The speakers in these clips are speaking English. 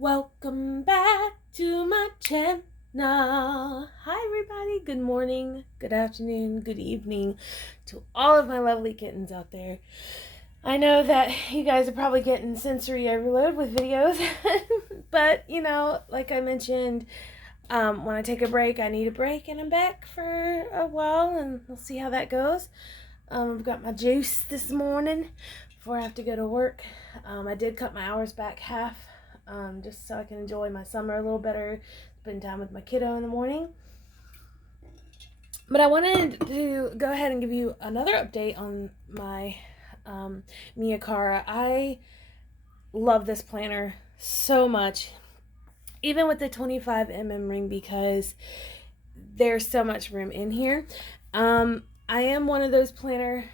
Welcome back to my channel. Hi everybody, good morning, good afternoon, good evening to all of my lovely kittens out there. I know that you guys are probably getting sensory overload with videos, but you know, like I mentioned, when I take a break, I need a break, and I'm back for a while, and we'll see how that goes. I've got my juice this morning before I have to go to work. I did cut my hours back half, just so I can enjoy my summer a little better, spend time with my kiddo in the morning. But I wanted to go ahead and give you another update on my Cara. I love this planner so much, even with the 25mm ring, because there's so much room in here. I am one of those planner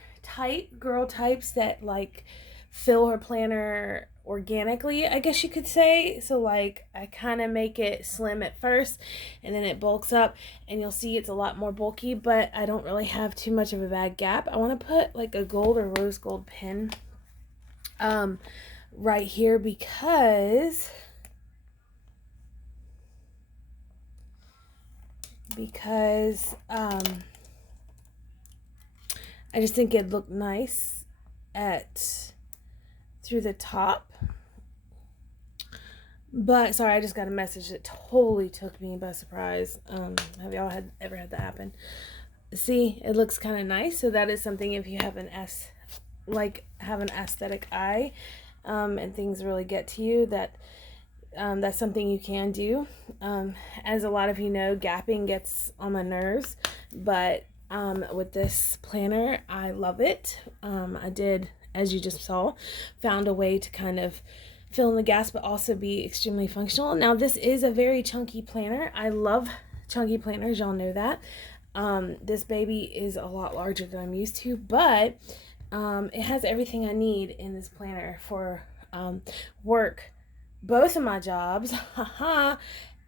girl types that like fill her planner organically, I guess you could say. So like I kind of make it slim at first and then it bulks up, and you'll see it's a lot more bulky, but I don't really have too much of a bad gap. I want to put like a gold or rose gold pin right here because I just think it'd look nice through the top. But sorry, I just got a message that totally took me by surprise. Have y'all ever had that happen? See, it looks kind of nice. So that is something, if you have an aesthetic eye, and things really get to you, that's something you can do. As a lot of you know, gapping gets on my nerves, but with this planner, I love it. I did, as you just saw, found a way to kind of fill in the gaps but also be extremely functional. Now this is a very chunky planner. I love chunky planners, y'all know that. This baby is a lot larger than I'm used to, but it has everything I need in this planner for work, both of my jobs,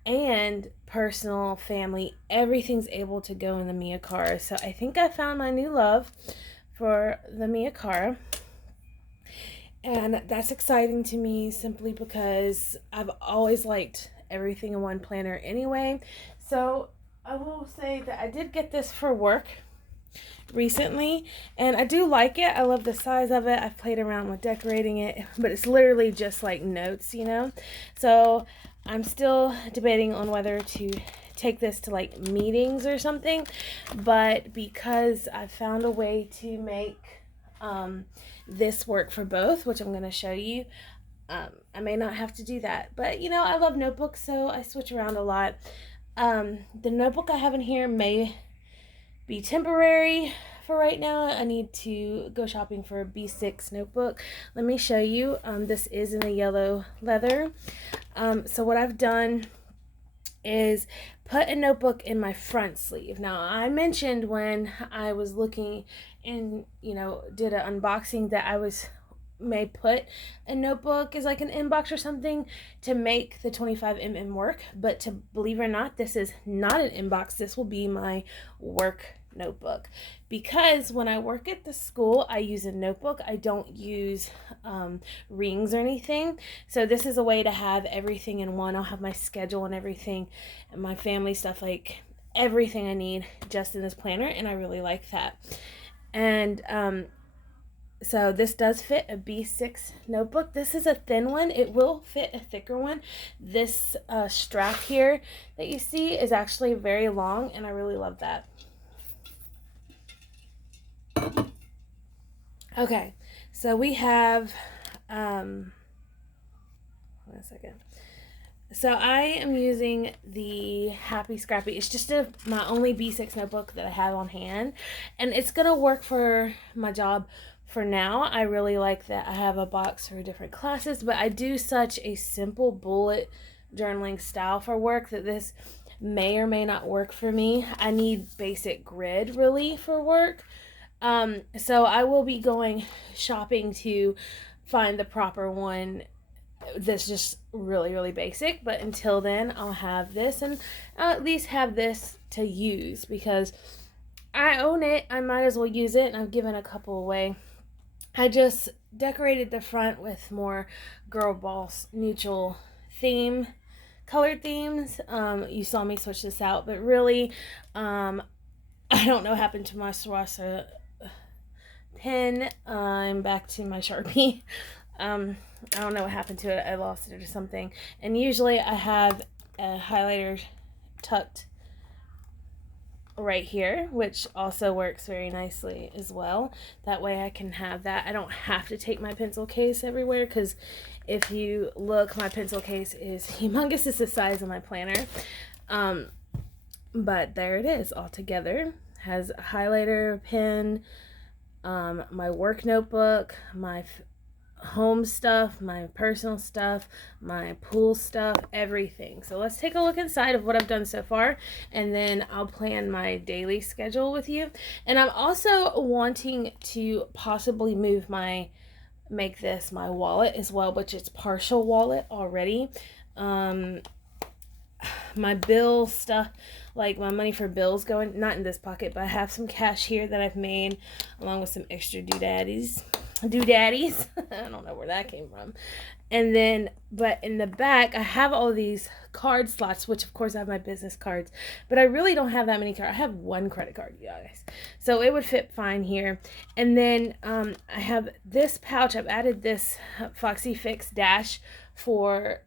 and personal, family. Everything's able to go in the Cara. So I think I found my new love for the Cara. And that's exciting to me simply because I've always liked everything in one planner anyway. So I will say that I did get this for work recently, and I do like it. I love the size of it. I've played around with decorating it, but it's literally just like notes, you know. So I'm still debating on whether to take this to like meetings or something, but because I found a way to make this work for both, which I'm going to show you, I may not have to do that. But you know, I love notebooks, so I switch around a lot. The notebook I have in here may be temporary for right now. I need to go shopping for a B6 notebook. Let me show you. This is in a yellow leather. So what I've done is put a notebook in my front sleeve. Now I mentioned when I was looking and, you know, did an unboxing that I may put a notebook as like an inbox or something to make the 25mm work, but to believe it or not, this is not an inbox. This will be my work notebook, because when I work at the school I use a notebook. I don't use rings or anything, so this is a way to have everything in one. I'll have my schedule and everything and my family stuff, like everything I need just in this planner, and I really like that. And so this does fit a B6 notebook. This is a thin one. It will fit a thicker one. This strap here that you see is actually very long, and I really love that. Okay, so we have, hold on a second. So I am using the Happy Scrappy. It's just my only B6 notebook that I have on hand, and it's gonna work for my job for now. I really like that I have a box for different classes, but I do such a simple bullet journaling style for work that this may or may not work for me. I need basic grid really for work. So I will be going shopping to find the proper one that's just really, really basic. But until then, I'll have this, and I'll at least have this to use because I own it. I might as well use it, and I've given a couple away. I just decorated the front with more girl boss neutral colored themes. You saw me switch this out, but really, I don't know what happened to my Swassa pen. I'm back to my Sharpie. I don't know what happened to it. I lost it or something. And usually I have a highlighter tucked right here, which also works very nicely as well. That way I can have that. I don't have to take my pencil case everywhere, because if you look, my pencil case is humongous. It's the size of my planner. But there it is all together. Has a highlighter, pen, my work notebook, my home stuff, my personal stuff, my pool stuff, everything. So let's take a look inside of what I've done so far, and then I'll plan my daily schedule with you. And I'm also wanting to possibly make this my wallet as well, which it's partial wallet already. My bill stuff, like my money for bills, going not in this pocket, but I have some cash here that I've made along with some extra doodaddies. I don't know where that came from. And then, but in the back, I have all these card slots, which of course I have my business cards, but I really don't have that many cards. I have one credit card, you guys. So it would fit fine here. And then I have this pouch. I've added this Foxy Fix Dash for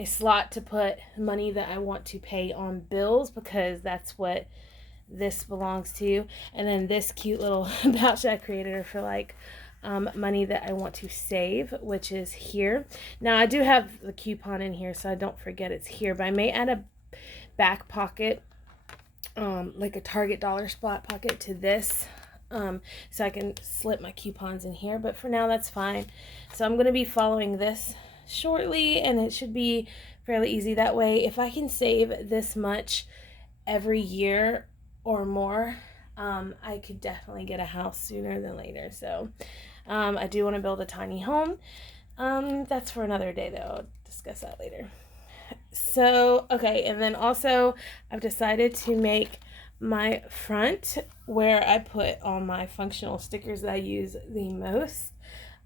a slot to put money that I want to pay on bills, because that's what this belongs to. And then this cute little pouch that I created for like money that I want to save, which is here. Now I do have the coupon in here, so I don't forget it's here, but I may add a back pocket, like a Target dollar spot pocket to this, so I can slip my coupons in here. But for now, that's fine. So I'm going to be following this shortly, and it should be fairly easy. That way, if I can save this much every year or more, I could definitely get a house sooner than later. So I do want to build a tiny home. That's for another day, though. I'll discuss that later. So okay, and then also I've decided to make my front where I put all my functional stickers that I use the most,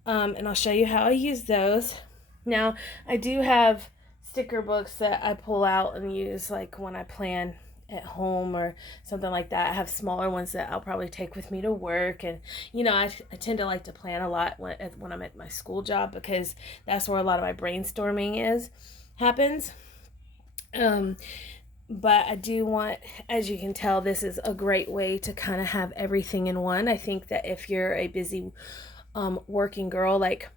and I'll show you how I use those. Now, I do have sticker books that I pull out and use like when I plan at home or something like that. I have smaller ones that I'll probably take with me to work, and you know, I tend to like to plan a lot when I'm at my school job, because that's where a lot of my brainstorming happens. But I do want, as you can tell, this is a great way to kind of have everything in one. I think that if you're a busy working girl, like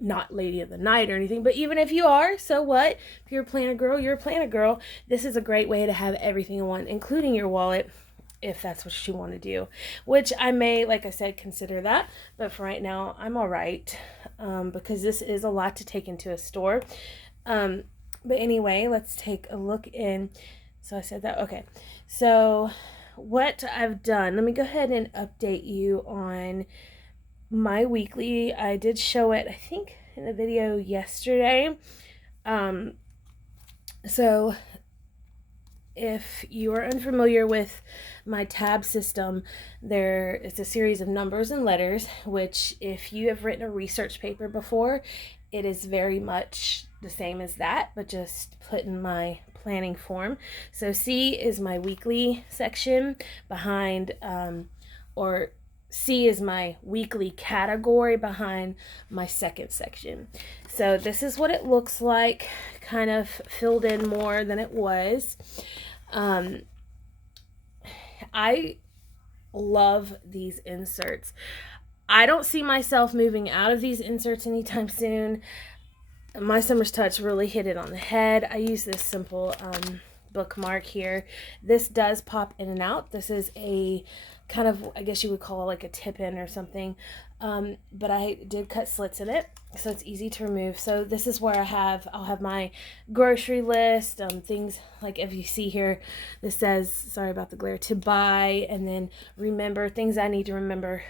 not lady of the night or anything, but even if you are, so what? If you're a planner girl, you're a planner girl. This is a great way to have everything in one, including your wallet, if that's what you want to do, which I may, like I said, consider that. But for right now, I'm all right, because this is a lot to take into a store. But anyway, let's take a look in. So I said that. Okay. So what I've done, let me go ahead and update you on my weekly. I did show it, I think, in the video yesterday. So if you are unfamiliar with my tab system, there is a series of numbers and letters, which if you have written a research paper before, it is very much the same as that, but just put in my planning form. So C is my weekly section behind, or C is my weekly category behind my second section. So this is what it looks like, kind of filled in more than it was. I love these inserts. I don't see myself moving out of these inserts anytime soon. MySummerTouch really hit it on the head. I use this simple bookmark here. This does pop in and out. This is a kind of, I guess you would call it like a tip-in or something, but I did cut slits in it, so it's easy to remove. So this is where I'll have my grocery list, things like, if you see here, this says, sorry about the glare, to buy, and then remember, things I need to remember,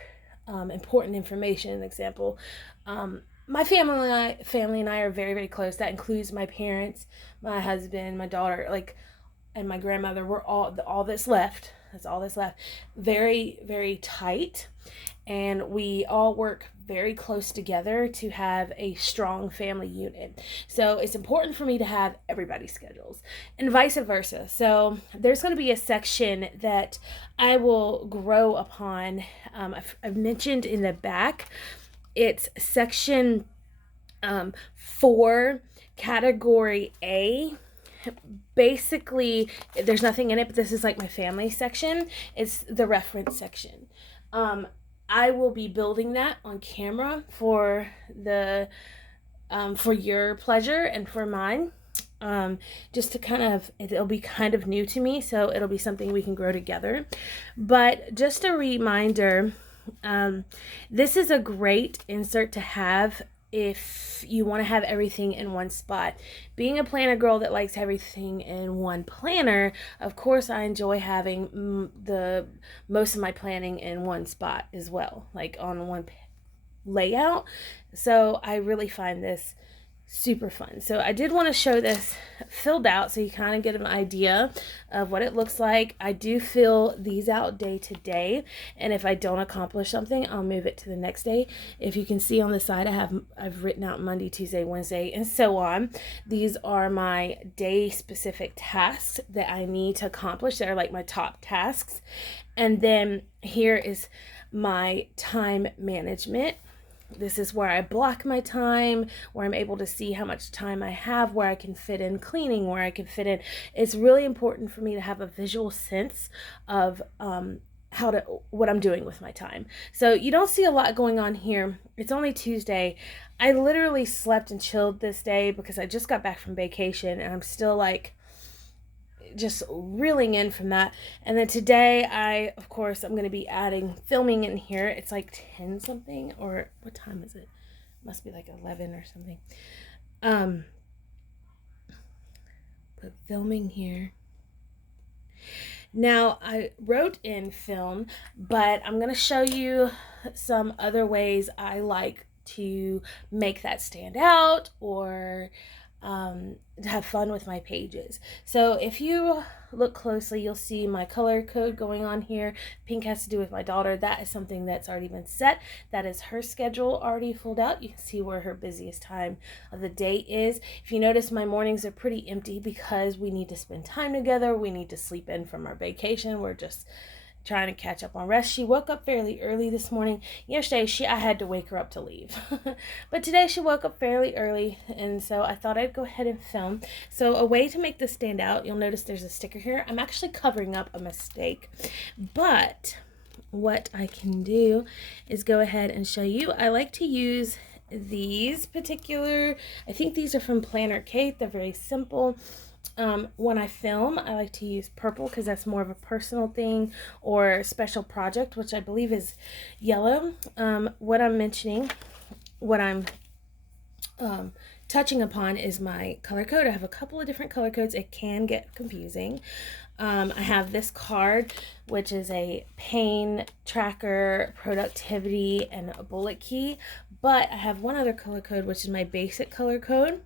important information. Example, my family and I are very, very close. That includes my parents, my husband, my daughter, like, and my grandmother. We're all that's left. That's all that's left. Very, very tight. and we all work very close together to have a strong family unit. So it's important for me to have everybody's schedules and vice versa. So there's going to be a section that I will grow upon. I've mentioned in the back, it's section 4, category A. Basically, there's nothing in it, but this is like my family section. It's the reference section. I will be building that on camera for the for your pleasure and for mine. Just to kind of, it'll be kind of new to me, so it'll be something we can grow together. But just a reminder, this is a great insert to have if you want to have everything in one spot. Being a planner girl that likes everything in one planner, of course I enjoy having the most of my planning in one spot as well, like on one layout. So I really find this super fun. So I did want to show this filled out so you kind of get an idea of what it looks like. I do fill these out day to day, and if I don't accomplish something, I'll move it to the next day. If you can see on the side, I've written out Monday, Tuesday, Wednesday, and so on. These are my day specific tasks that I need to accomplish. That are like my top tasks. And then here is my time management. This is where I block my time, where I'm able to see how much time I have, where I can fit in cleaning, where I can fit in. It's really important for me to have a visual sense of what I'm doing with my time. So you don't see a lot going on here. It's only Tuesday. I literally slept and chilled this day because I just got back from vacation and I'm still like just reeling in from that. And then today I'm going to be adding filming in here. It's like 10 something, or what time is it? Must be like 11 or something. But filming here. Now I wrote in film, but I'm going to show you some other ways I like to make that stand out, or to have fun with my pages. So if you look closely, you'll see my color code going on here. Pink has to do with my daughter. That is something that's already been set. That is her schedule already filled out. You can see where her busiest time of the day is. If you notice, my mornings are pretty empty because we need to spend time together. We need to sleep in from our vacation. We're just trying to catch up on rest. She woke up fairly early this morning. Yesterday, I had to wake her up to leave. But today she woke up fairly early, and so I thought I'd go ahead and film. So a way to make this stand out, you'll notice there's a sticker here. I'm actually covering up a mistake, but what I can do is go ahead and show you. I like to use these particular, I think these are from Planner Kate. They're very simple. When I film, I like to use purple because that's more of a personal thing, or special project, which I believe is yellow. What I'm touching upon is my color code. I have a couple of different color codes. It can get confusing. I have this card, which is a pain tracker, productivity, and a bullet key. But I have one other color code, which is my basic color code,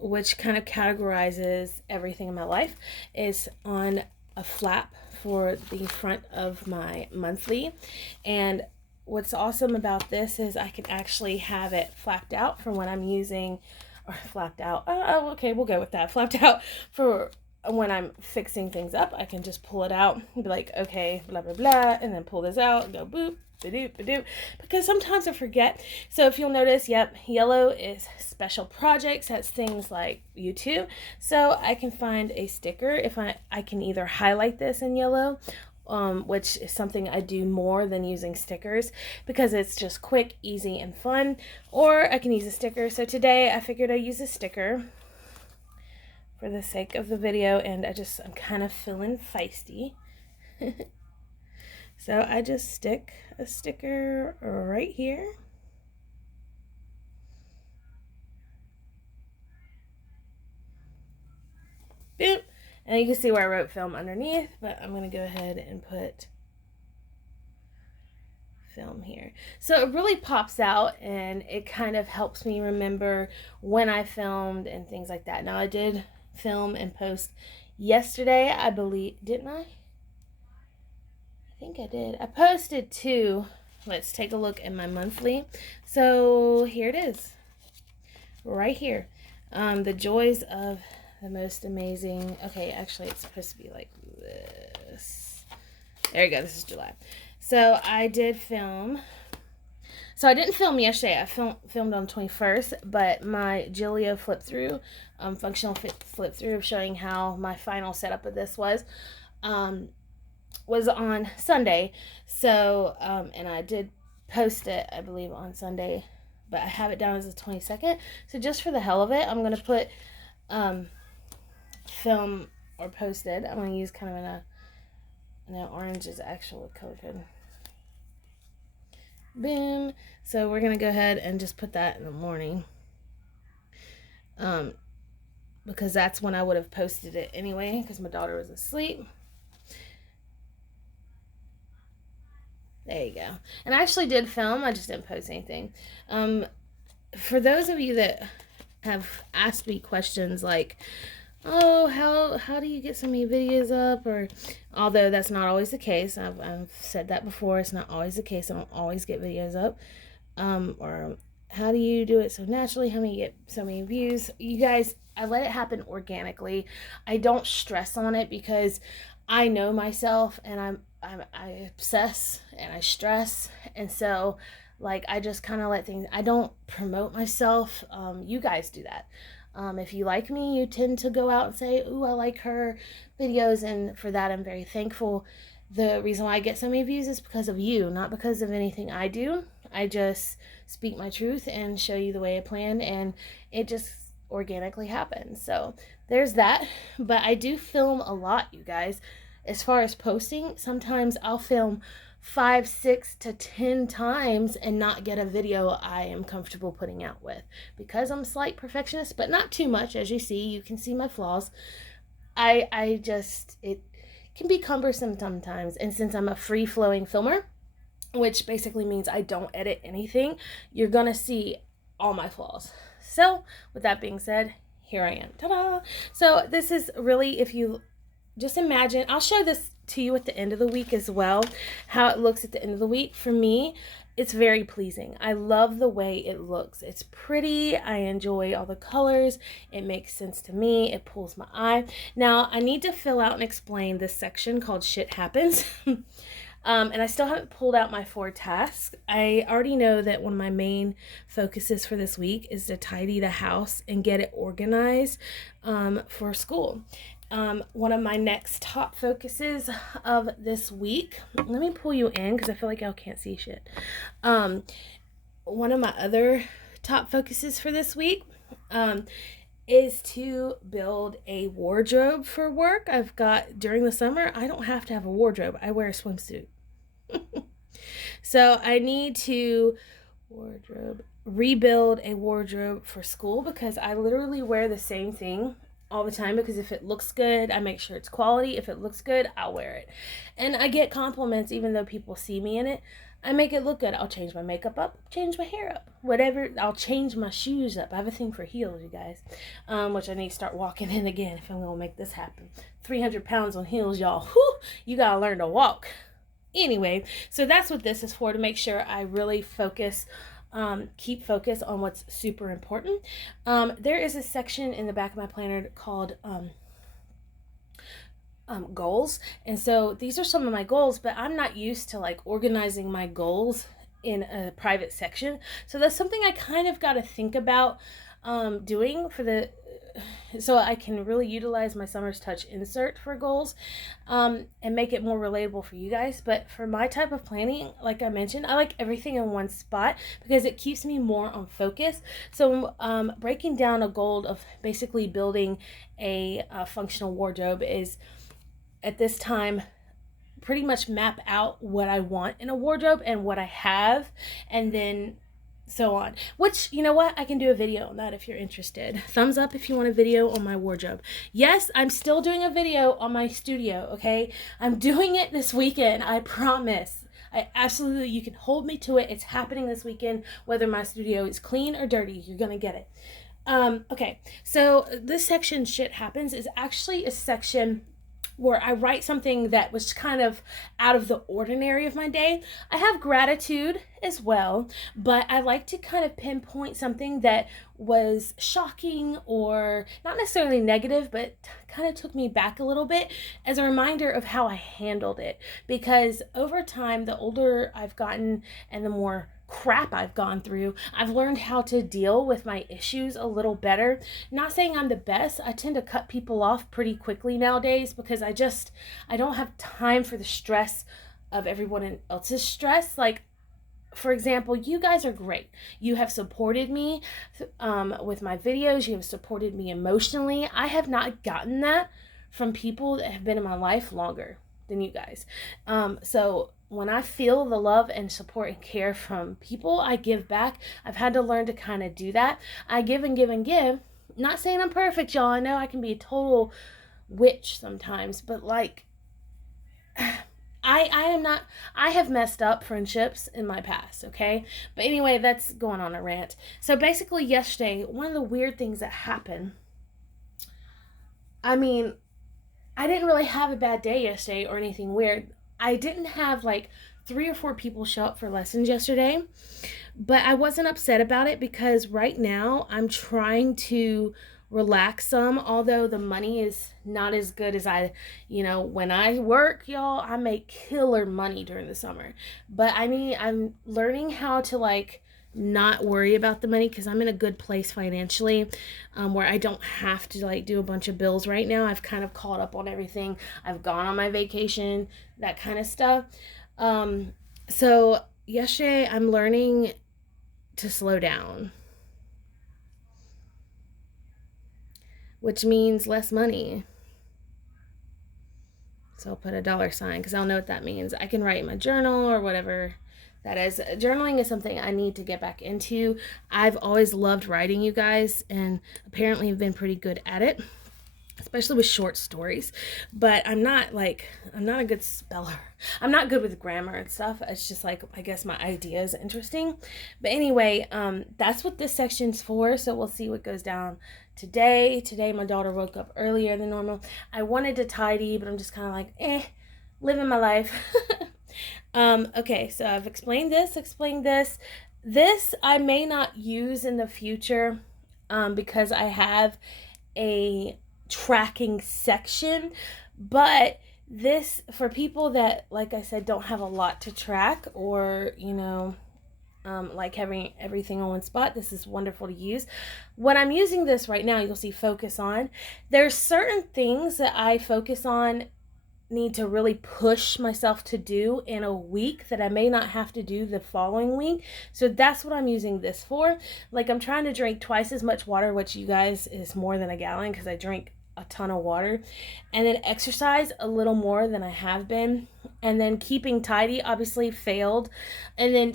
which kind of categorizes everything in my life. Is on a flap for the front of my monthly. And what's awesome about this is I can actually have it flapped out for when I'm using, or flapped out, okay, we'll go with that, flapped out for when I'm fixing things up. I can just pull it out and be like, okay, blah, blah, blah, and then pull this out and go boop, ba-doop, ba-doop, because sometimes I forget. So if you'll notice, yep, yellow is special projects. That's things like YouTube. So I can find a sticker. If I can either highlight this in yellow, which is something I do more than using stickers because it's just quick, easy, and fun, or I can use a sticker. So today I figured I'd use a sticker for the sake of the video, and I'm kind of feeling feisty. So I just stick a sticker right here. Boop. And you can see where I wrote film underneath, but I'm going to go ahead and put film here. So it really pops out, and it kind of helps me remember when I filmed and things like that. Now I did film and post yesterday, I believe, didn't I? I think I did. I posted 2 let's take a look at my monthly. So here it is, right here. The joys of the most amazing. Okay, actually, it's supposed to be like this. There you go. This is July. So I did film. So I didn't film yesterday. I filmed on the 21st, but my Gillio flip through, functional flip through of showing how my final setup of this was on Sunday. So, and I did post it, I believe, on Sunday, but I have it down as the 22nd. So just for the hell of it, I'm going to put film or posted. I'm going to use kind of orange is actual color code. Boom. So we're going to go ahead and just put that in the morning. Because that's when I would have posted it anyway, because my daughter was asleep. There you go. And I actually did film. I just didn't post anything. For those of you that have asked me questions like, oh, how do you get so many videos up? Or although that's not always the case, I've said that before. It's not always the case. I don't always get videos up. Or how do you do it so naturally? How do you get so many views? You guys, I let it happen organically. I don't stress on it because I know myself, and I obsess and I stress, and so like I just kind of let things. I don't promote myself. You guys do that. If you like me, you tend to go out and say, ooh, I like her videos, and for that I'm very thankful. The reason why I get so many views is because of you, not because of anything I do. I just speak my truth and show you the way I plan, and it just organically happens. So there's that. But I do film a lot, you guys. As far as posting, sometimes I'll film 5, 6 to 10 times and not get a video I am comfortable putting out with, because I'm a slight perfectionist, but not too much. As you see, you can see my flaws. It can be cumbersome sometimes, and since I'm a free-flowing filmer, which basically means I don't edit anything, you're gonna see all my flaws. So with that being said, here I am. Ta-da! So this is really, if you just imagine, I'll show this to you at the end of the week as well, how it looks at the end of the week. For me, it's very pleasing. I love the way it looks. It's pretty. I enjoy all the colors. It makes sense to me. It pulls my eye. Now, I need to fill out and explain this section called Shit Happens. And I still haven't pulled out my 4 tasks. I already know that one of my main focuses for this week is to tidy the house and get it organized for school. One of my next top focuses of this week, let me pull you in because I feel like I can't see shit. One of my other top focuses for this week is to build a wardrobe for work. I've got, during the summer, I don't have to have a wardrobe. I wear a swimsuit. So I need to rebuild a wardrobe for school, because I literally wear the same thing all the time, because if it looks good, I make sure it's quality. If it looks good, I'll wear it. And I get compliments even though people see me in it. I make it look good. I'll change my makeup up, change my hair up, whatever. I'll change my shoes up. I have a thing for heels, you guys, which I need to start walking in again if I'm going to make this happen. 300 pounds on heels, y'all. Whew, you got to learn to walk. Anyway, so that's what this is for, to make sure I really focus, keep focus on what's super important. There is a section in the back of my planner called goals, and so these are some of my goals, but I'm not used to like organizing my goals in a private section, so that's something I kind of got to think about doing for the so I can really utilize my MySummerTouch insert for goals and make it more relatable for you guys. But for my type of planning, like I mentioned, I like everything in one spot because it keeps me more on focus. So breaking down a goal of basically building a functional wardrobe is, at this time, pretty much map out what I want in a wardrobe and what I have, and then so on. Which, you know what, I can do a video on that if you're interested. Thumbs up if you want a video on my wardrobe. Yes, I'm still doing a video on my studio, okay? I'm doing it this weekend, I promise. I absolutely, you can hold me to it. It's happening this weekend, whether my studio is clean or dirty. You're gonna get it. Okay, so this section, Shit Happens, is actually a section where I write something that was kind of out of the ordinary of my day. I have gratitude as well, but I like to kind of pinpoint something that was shocking or not necessarily negative, but kind of took me back a little bit as a reminder of how I handled it. Because over time, the older I've gotten and the more crap I've gone through, I've learned how to deal with my issues a little better. Not saying I'm the best. I tend to cut people off pretty quickly nowadays because I don't have time for the stress of everyone else's stress. Like, for example, you guys are great. You have supported me with my videos. You have supported me emotionally. I have not gotten that from people that have been in my life longer than you guys. So when I feel the love and support and care from people, I give back. I've had to learn to kind of do that. I give and give and give. Not saying I'm perfect, y'all. I know I can be a total witch sometimes, but like, I have messed up friendships in my past, okay? But anyway, that's going on a rant. So basically yesterday, one of the weird things that happened, I mean, I didn't really have a bad day yesterday or anything weird. I didn't have like 3 or 4 people show up for lessons yesterday, but I wasn't upset about it because right now I'm trying to relax some, although the money is not as good as when I work, y'all, I make killer money during the summer. But I'm learning how to like not worry about the money because I'm in a good place financially, where I don't have to like do a bunch of bills right now. I've kind of caught up on everything. I've gone on my vacation, that kind of stuff. So yesterday I'm learning to slow down, which means less money. So I'll put a $sign because I'll know what that means. I can write in my journal or whatever that is. Journaling is something I need to get back into. I've always loved writing, you guys, and apparently have been pretty good at it, especially with short stories. But I'm not a good speller. I'm not good with grammar and stuff. It's just like, I guess my idea is interesting. But anyway, that's what this section's for. So we'll see what goes down today. Today, my daughter woke up earlier than normal. I wanted to tidy, but I'm just kind of like, living my life. Okay, so I've explained this. This I may not use in the future, because I have a tracking section, but this, for people that, like I said, don't have a lot to track or like having everything on one spot, this is wonderful to use. When I'm using this right now, you'll see focus on. There's certain things that I focus on, need to really push myself to do in a week that I may not have to do the following week. So that's what I'm using this for. Like, I'm trying to drink twice as much water, which you guys is more than a gallon because I drink a ton of water, and then exercise a little more than I have been, and then keeping tidy obviously failed, and then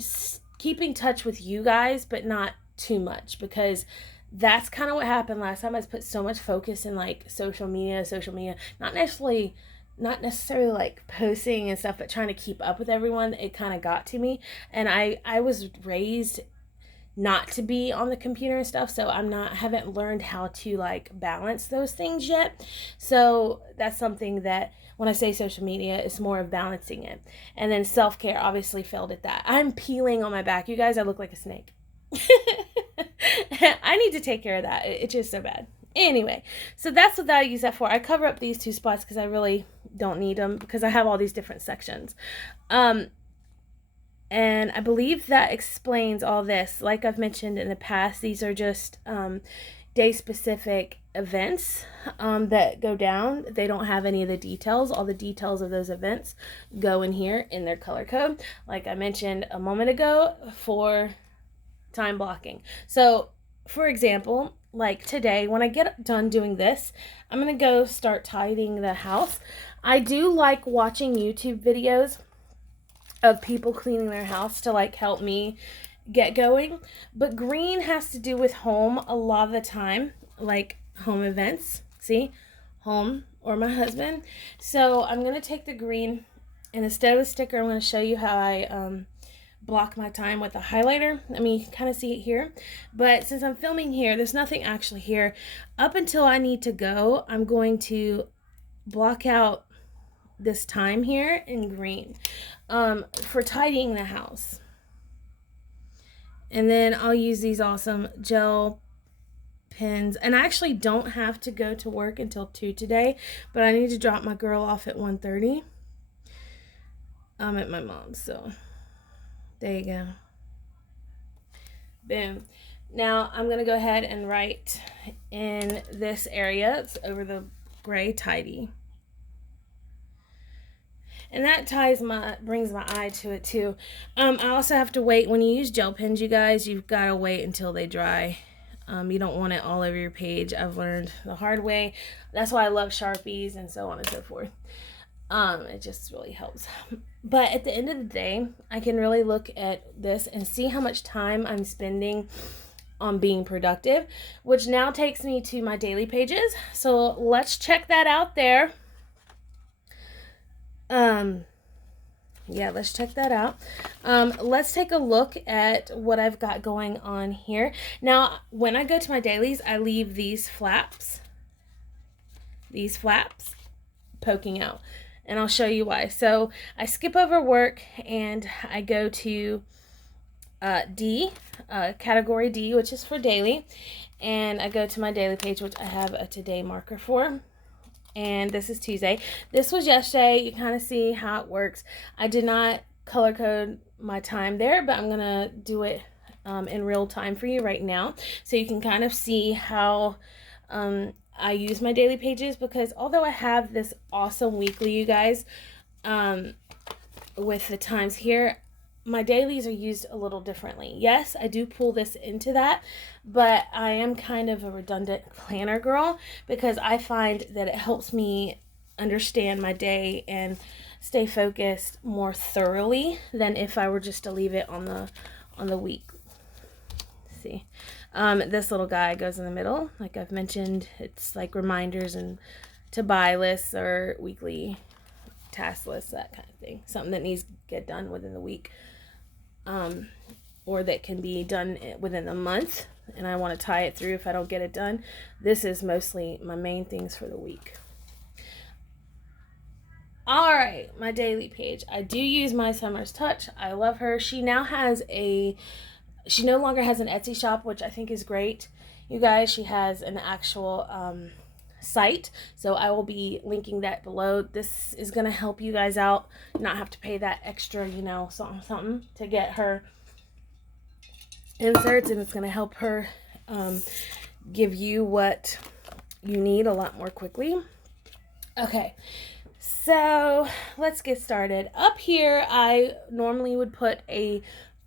keeping touch with you guys, but not too much, because that's kind of what happened last time. I put so much focus in like social media, not necessarily like posting and stuff, but trying to keep up with everyone. It kind of got to me, and I was raised not to be on the computer and stuff, so I haven't learned how to like balance those things yet. So that's something that when I say social media, it's more of balancing it. And then self-care obviously failed at that. I'm peeling on my back, you guys. I look like a snake. I need to take care of that. It's just so bad. Anyway, so that's what I use that for. I cover up these 2 spots because I really don't need them because I have all these different sections. And I believe that explains all this. Like I've mentioned in the past, these are just day-specific events that go down. They don't have any of the details. All the details of those events go in here in their color code. Like I mentioned a moment ago, for time blocking. So, for example, like today, when I get done doing this, I'm going to go start tidying the house. I do like watching YouTube videos of people cleaning their house to like help me get going. But green has to do with home a lot of the time, like home events. See? Home or my husband. So I'm going to take the green, and instead of a sticker, I'm going to show you how I block my time with a highlighter. I mean, you can kind of see it here. But since I'm filming here, there's nothing actually here. Up until I need to go, I'm going to block out this time here in green for tidying the house. And then I'll use these awesome gel pens. And I actually don't have to go to work until 2 today, but I need to drop my girl off at 1:30. I'm at my mom's, so there you go. Boom. Now I'm going to go ahead and write in this area. It's over the gray tidy. And that brings my eye to it too. I also have to wait. When you use gel pens, you guys, you've got to wait until they dry. You don't want it all over your page. I've learned the hard way. That's why I love Sharpies and so on and so forth. It just really helps. But at the end of the day, I can really look at this and see how much time I'm spending on being productive, which now takes me to my daily pages. So let's check that out there. Yeah, let's check that out. Let's take a look at what I've got going on here. Now, when I go to my dailies, I leave these flaps poking out, and I'll show you why. So I skip over work and I go to D, category D, which is for daily, and I go to my daily page, which I have a today marker for. And this is Tuesday. This was yesterday. You kind of see how it works. I did not color code my time there, but I'm going to do it in real time for you right now, so you can kind of see how I use my daily pages, because although I have this awesome weekly, you guys, with the times here, my dailies are used a little differently. Yes, I do pull this into that, but I am kind of a redundant planner girl, because I find that it helps me understand my day and stay focused more thoroughly than if I were just to leave it on the week. Let's see. This little guy goes in the middle. Like I've mentioned, it's like reminders and to buy lists or weekly task lists, that kind of thing. Something that needs to get done within the week. Or that can be done within the month, and I want to tie it through if I don't get it done. This is mostly my main things for the week. Alright, my daily page. I do use MySummerTouch. I love her. She no longer has an Etsy shop, which I think is great. You guys, she has an actual site, so I will be linking that below. This is going to help you guys out, not have to pay that extra, something to get her inserts, and it's going to help her give you what you need a lot more quickly. Okay, so let's get started. Up here, I normally would put a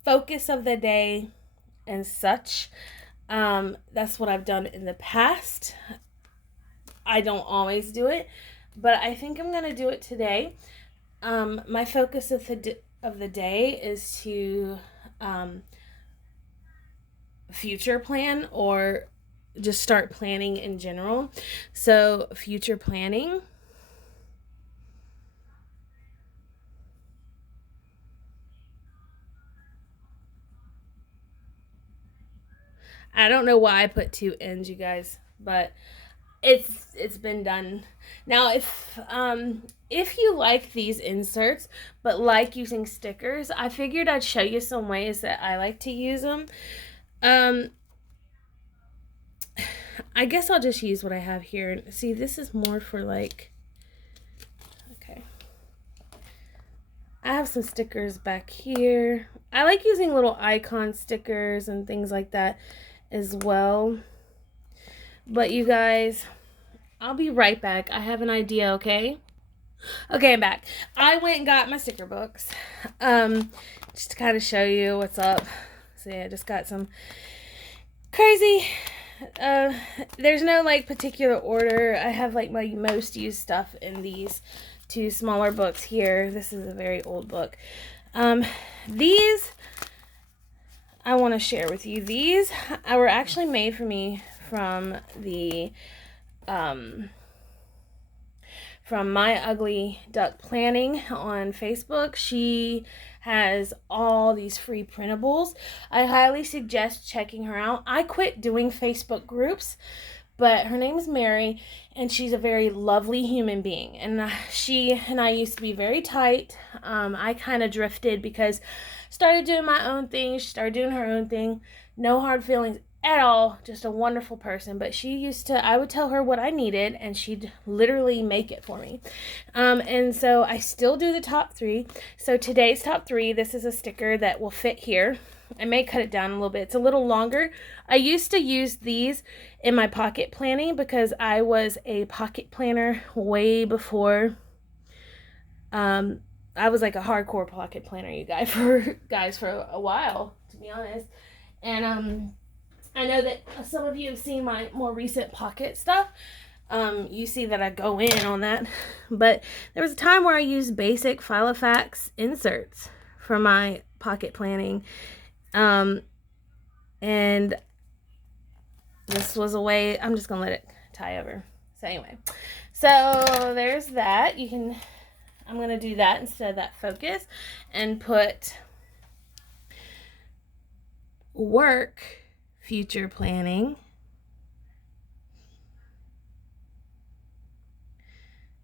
focus of the day and such. That's what I've done in the past. I don't always do it, but I think I'm going to do it today. My focus of the day is to future plan, or just start planning in general. So future planning. I don't know why I put 2 N's, you guys, but it's been done. Now, if you like these inserts but like using stickers, I figured I'd show you some ways that I like to use them. I guess I'll just use what I have here. See, this is more for like, okay, I have some stickers back here. I like using little icon stickers and things like that as well. But you guys, I'll be right back. I have an idea, okay? Okay, I'm back. I went and got my sticker books. Just to kind of show you what's up. So yeah, I just got some crazy. There's no like particular order. I have like my most used stuff in these 2 smaller books here. This is a very old book. These I want to share with you. These were actually made for me from the from My Ugly Duck Planning on Facebook. She has all these free printables. I highly suggest checking her out. I quit doing Facebook groups But her name is Mary, and she's a very lovely human being. And she and I used to be very tight. I kind of drifted because I started doing my own thing. She started doing her own thing. No hard feelings at all. Just a wonderful person. But I would tell her what I needed, and she'd literally make it for me. And so I still do the top 3. So today's top 3, this is a sticker that will fit here. I may cut it down a little bit. It's a little longer. I used to use these in my pocket planning because I was a pocket planner way before. I was like a hardcore pocket planner, you guys, for a while, to be honest. And I know that some of you have seen my more recent pocket stuff. You see that I go in on that. But there was a time where I used basic Filofax inserts for my pocket planning. And this was a way, I'm just going to let it tie over. So anyway, so there's that. I'm going to do that instead of that focus and put work future planning,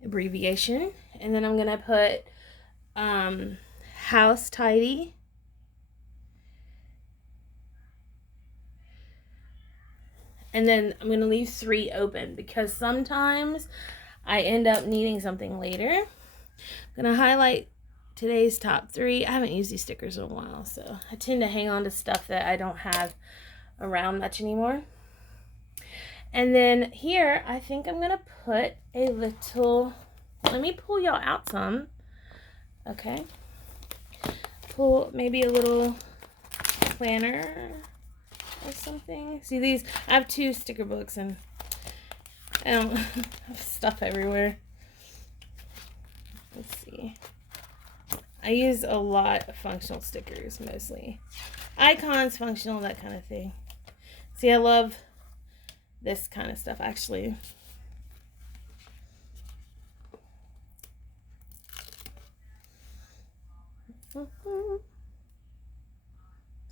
abbreviation. And then I'm going to put, house tidy. And then I'm going to leave 3 open because sometimes I end up needing something later. I'm going to highlight today's top 3. I haven't used these stickers in a while, so I tend to hang on to stuff that I don't have around much anymore. And then here, I think I'm going to put a little, let me pull y'all out some. Okay. Pull maybe a little planner or something. See these? I have 2 sticker books and I don't have stuff everywhere. Let's see. I use a lot of functional stickers mostly. Icons, functional, that kind of thing. See, I love this kind of stuff actually. Let's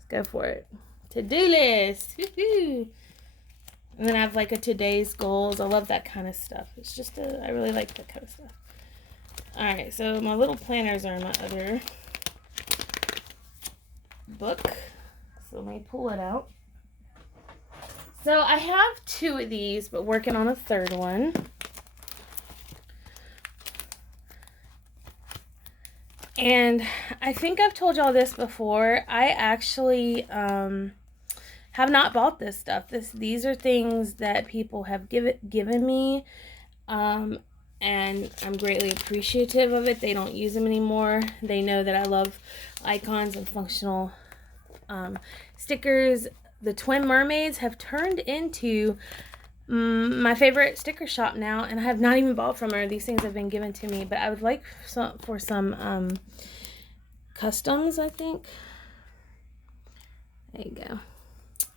go for it. To-do list. Woo-hoo. And then I have like a today's goals. I love that kind of stuff. It's just I really like that kind of stuff. Alright, so my little planners are in my other book. So let me pull it out. So I have 2 of these, but working on a 3rd one. And I think I've told y'all this before. I actually have not bought this stuff. These are things that people have given me, and I'm greatly appreciative of it. They don't use them anymore. They know that I love icons and functional stickers. The Twin Mermaids have turned into my favorite sticker shop now, and I have not even bought from her. These things have been given to me, but I would like some customs, I think. There you go.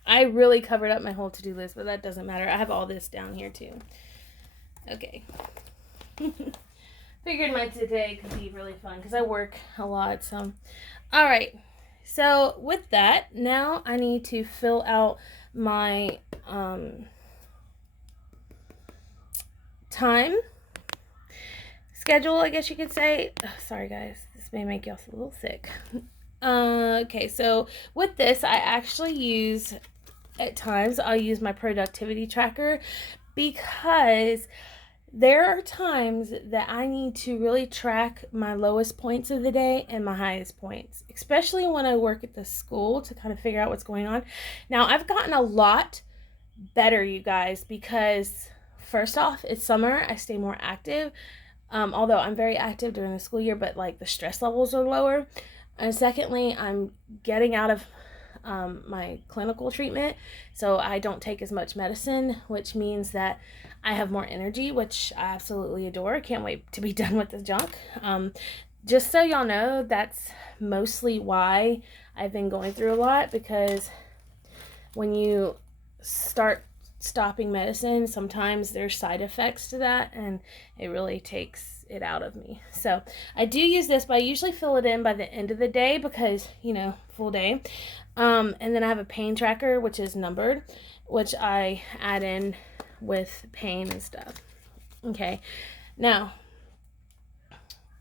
I really covered up my whole to-do list, but that doesn't matter. I have all this down here too. Okay. Figured my today could be really fun because I work a lot. So, all right. So with that, now I need to fill out my time schedule, I guess you could say. Oh, sorry guys, this may make y'all a little sick. Okay, so with this, I actually use, at times, I'll use my productivity tracker because there are times that I need to really track my lowest points of the day and my highest points, especially when I work at the school to kind of figure out what's going on. Now, I've gotten a lot better, you guys, because first off, it's summer. I stay more active, although I'm very active during the school year, but like the stress levels are lower. And secondly, I'm getting out of my clinical treatment, so I don't take as much medicine, which means that I have more energy, which I absolutely adore. I can't wait to be done with the junk. Just so y'all know, that's mostly why I've been going through a lot, because when you start stopping medicine, sometimes there's side effects to that, and it really takes it out of me. So I do use this, but I usually fill it in by the end of the day because, you know, full day. And then I have a pain tracker, which is numbered, which I add in with pain and stuff. Okay, now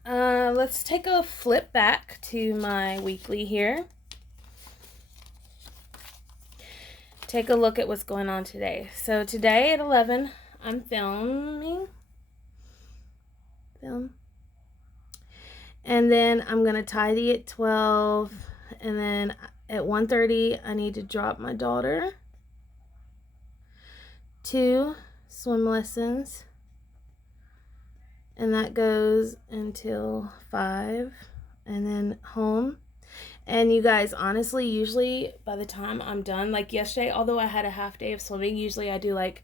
let's take a flip back to my weekly here. Take a look at what's going on today. So today at 11, I'm filming. And then I'm going to tidy at 12. And then at 1:30, I need to drop my daughter to swim lessons. And that goes until 5. And then home. And you guys, honestly, usually by the time I'm done, like yesterday, although I had a half day of swimming, usually I do like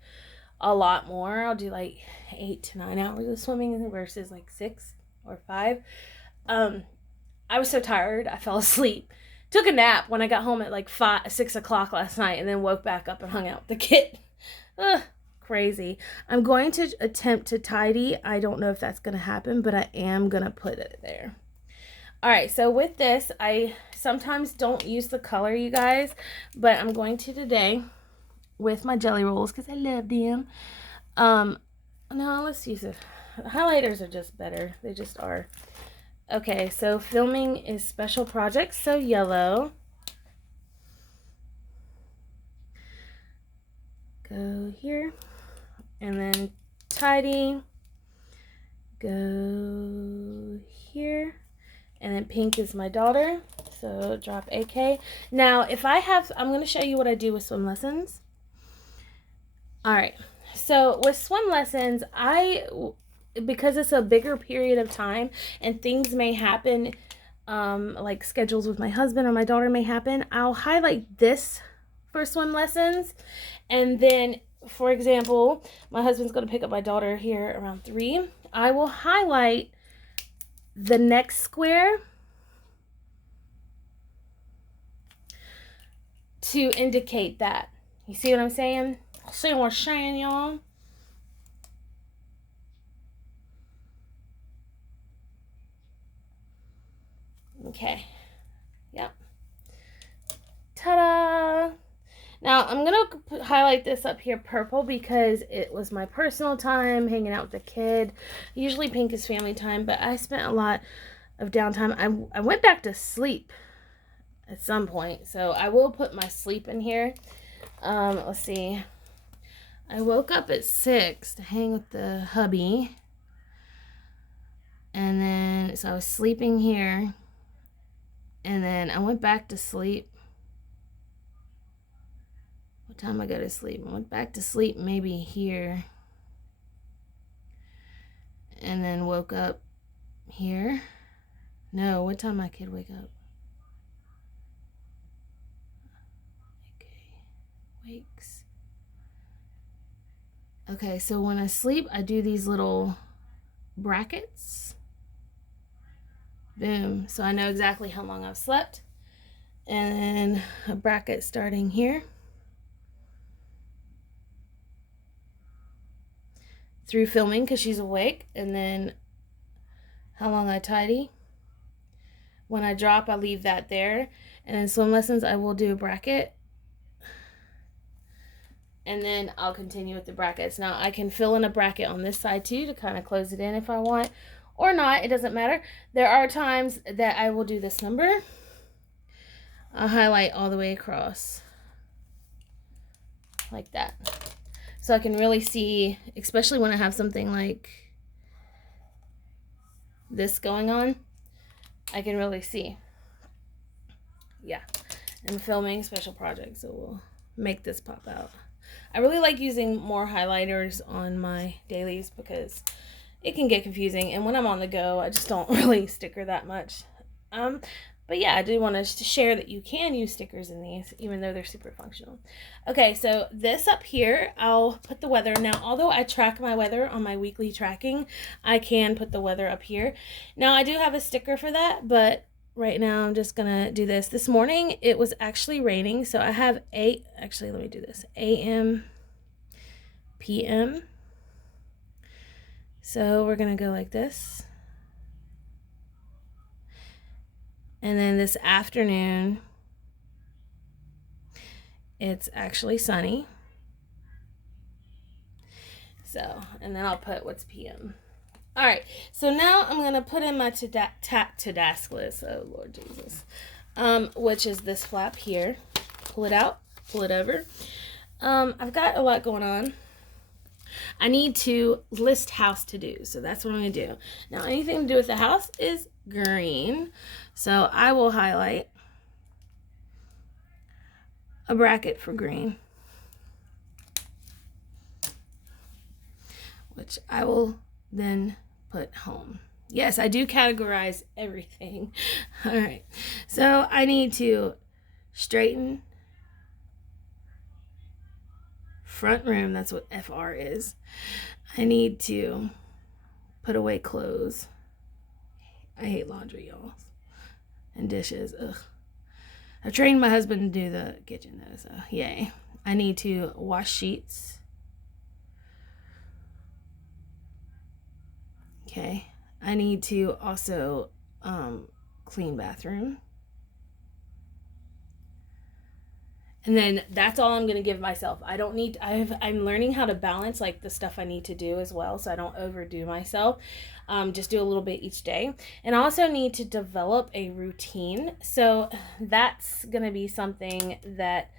a lot more. I'll do like 8 to 9 hours of swimming versus like 6 or 5. I was so tired, I fell asleep. Took a nap when I got home at like 6 o'clock last night, and then woke back up and hung out with the kid. Ugh, crazy. I'm going to attempt to tidy. I don't know if that's going to happen, but I am going to put it there. All right, so with this, I sometimes don't use the color, you guys, but I'm going to today with my jelly rolls because I love them. No, let's use it. Highlighters are just better. They just are. Okay, so filming is special projects, so yellow. Go here. And then tidy. Go here. And then pink is my daughter, so drop AK. Now, if I have, I'm going to show you what I do with swim lessons. All right, so with swim lessons, because it's a bigger period of time and things may happen, like schedules with my husband or my daughter may happen, I'll highlight this for swim lessons. And then, for example, my husband's going to pick up my daughter here around 3. I will highlight the next square to indicate that. You see what I'm saying? See what I'm saying, y'all? Okay. Yep. Ta-da! Now, I'm going to highlight this up here purple because it was my personal time hanging out with the kid. Usually pink is family time, but I spent a lot of downtime. I went back to sleep at some point, so I will put my sleep in here. Let's see. I woke up at 6 to hang with the hubby. And then, so I was sleeping here. And then I went back to sleep. What time I go to sleep? I went back to sleep maybe here. And then woke up here. No, what time my kid wake up? Okay, wakes. Okay, so when I sleep, I do these little brackets. Boom. So I know exactly how long I've slept. And then a bracket starting here. Through filming because she's awake, and then how long I tidy. When I drop, I leave that there. And in swim lessons, I will do a bracket. And then I'll continue with the brackets. Now, I can fill in a bracket on this side too to kind of close it in if I want, or not. It doesn't matter. There are times that I will do this number. I'll highlight all the way across like that. So I can really see, especially when I have something like this going on, I can really see. Yeah. And filming special projects, so we'll make this pop out. I really like using more highlighters on my dailies because it can get confusing. And when I'm on the go, I just don't really sticker that much. But yeah, I do want to share that you can use stickers in these, even though they're super functional. Okay, so this up here, I'll put the weather. Now, although I track my weather on my weekly tracking, I can put the weather up here. Now, I do have a sticker for that, but right now I'm just going to do this. This morning, it was actually raining, so I have actually, let me do this, AM, PM. So we're going to go like this. And then this afternoon, it's actually sunny. So, and then I'll put what's PM. All right, so now I'm going to put in my to-task list. Oh, Lord Jesus. Which is this flap here. Pull it out, pull it over. I've got a lot going on. I need to list house to do, so that's what I'm going to do. Now, anything to do with the house is green, so I will highlight a bracket for green, which I will then put home. Yes, I do categorize everything. All right, so I need to straighten front room. That's what FR is. I need to put away clothes. I hate laundry, y'all. And dishes. Ugh. I've trained my husband to do the kitchen though, so yay. I need to wash sheets. Okay. I need to also clean bathroom. And then that's all I'm going to give myself. I'm learning how to balance like the stuff I need to do as well, so I don't overdo myself. Just do a little bit each day. And I also need to develop a routine. So that's going to be something that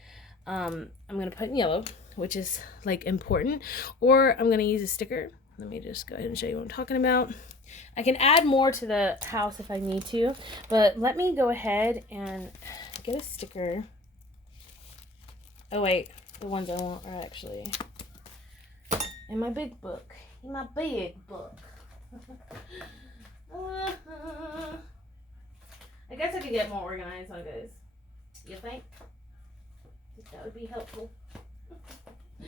I'm going to put in yellow, which is like important. Or I'm going to use a sticker. Let me just go ahead and show you what I'm talking about. I can add more to the house if I need to, but let me go ahead and get a sticker. Oh wait, the ones I want are actually in my big book. In my big book. I guess I could get more organized on this. You think? That would be helpful. Yeah.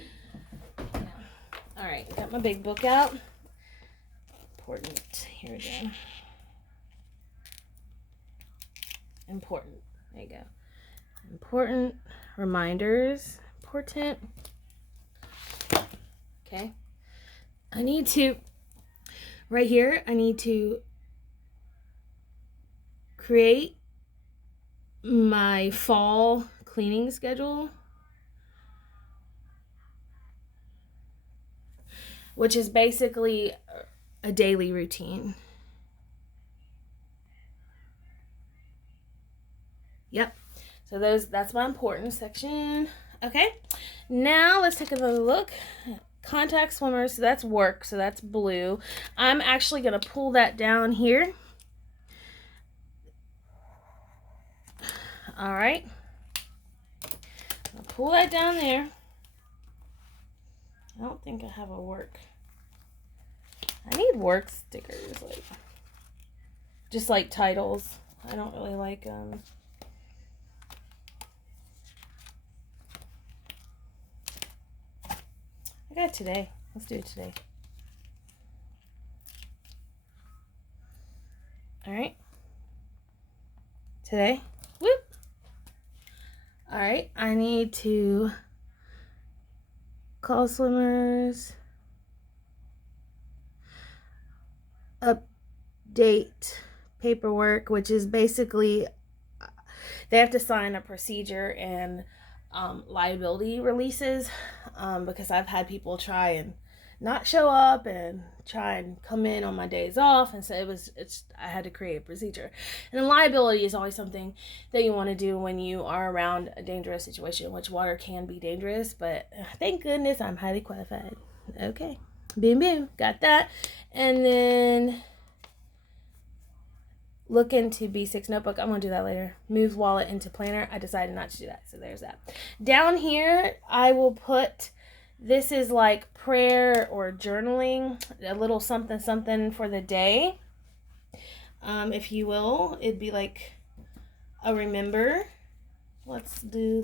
Alright, got my big book out. Important. Here we go. Important. There you go. Important. Reminders. Important. Okay. I need to, right here, I need to create my fall cleaning schedule, which is basically a daily routine. Yep. So that's my important section. Okay. Now let's take another look. Contact swimmers, so that's work, so that's blue. I'm actually going to pull that down here. All right. I'll pull that down there. I don't think I have a work. I need work stickers, like just like titles. I don't really like I got it today. Let's do it today. All right. Today. Whoop. All right. I need to call swimmers. Update paperwork, which is basically they have to sign a procedure and liability releases, because I've had people try and not show up and try and come in on my days off, and so I had to create a procedure. And then liability is always something that you want to do when you are around a dangerous situation, which water can be dangerous, but thank goodness I'm highly qualified. Okay, boom boom, got that. And then look into B6 notebook. I'm going to do that later. Move wallet into planner. I decided not to do that, so there's that. Down here, I will put, this is like prayer or journaling, a little something something for the day. If you will, it'd be like a remember. Let's do that.